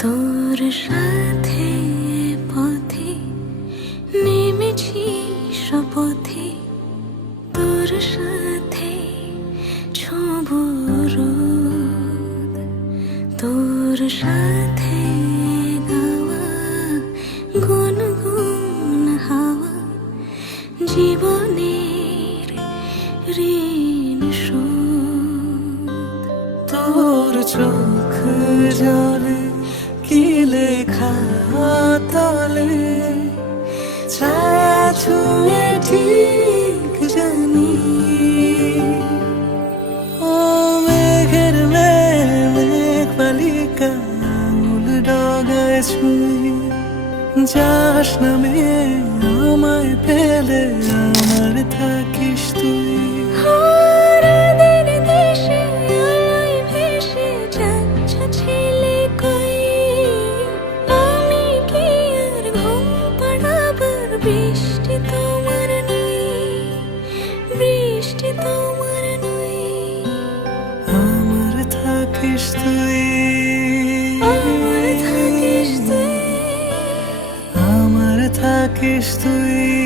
তোর সাথে পথে নেমেছি শপথে, তোর সাথে ছোঁব রোদ, তোর সাথে গাওয়া গুনগুন হাওয়া জীবনের ঋণ শোধ। তোর চোখ জলে কি লেখা তলে ছায়া ছুঁয়ে ঠিক জানি। ও মেঘের মেঘ বালিকা আঙুল ডগায় ছুঁয়ে যাস নামে আমায় পেলে আমার থাকিস তুই। বৃষ্টি তোমার নই, বৃষ্টি তোমার নই, আমার থাকিস তুই, আমার থাকিস তুই, আমার থাকিস তুই।